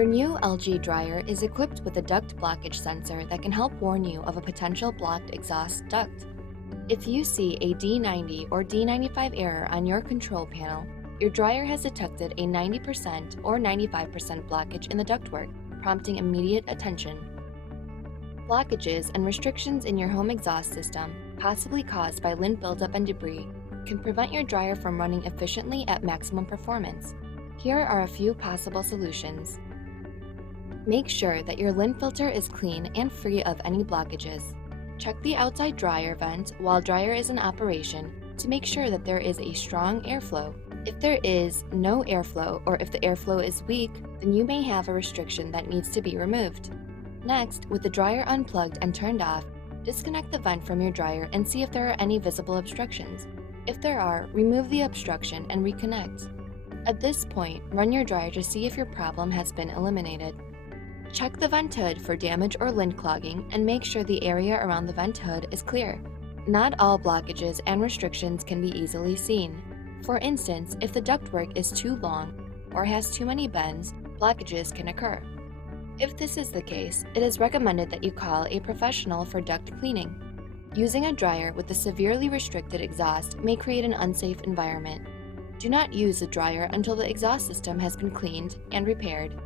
Your new LG dryer is equipped with a duct blockage sensor that can help warn you of a potential blocked exhaust duct. If you see a D90 or D95 error on your control panel, your dryer has detected a 90% or 95% blockage in the ductwork, prompting immediate attention. Blockages and restrictions in your home exhaust system, possibly caused by lint buildup and debris, can prevent your dryer from running efficiently at maximum performance. Here are a few possible solutions. Make sure that your lint filter is clean and free of any blockages. Check the outside dryer vent while dryer is in operation to make sure that there is a strong airflow. If there is no airflow or if the airflow is weak, then you may have a restriction that needs to be removed. Next, with the dryer unplugged and turned off, disconnect the vent from your dryer and see if there are any visible obstructions. If there are, remove the obstruction and reconnect. At this point, run your dryer to see if your problem has been eliminated. Check the vent hood for damage or lint clogging and make sure the area around the vent hood is clear. Not all blockages and restrictions can be easily seen. For instance, if the ductwork is too long or has too many bends, blockages can occur. If this is the case, it is recommended that you call a professional for duct cleaning. Using a dryer with a severely restricted exhaust may create an unsafe environment. Do not use the dryer until the exhaust system has been cleaned and repaired.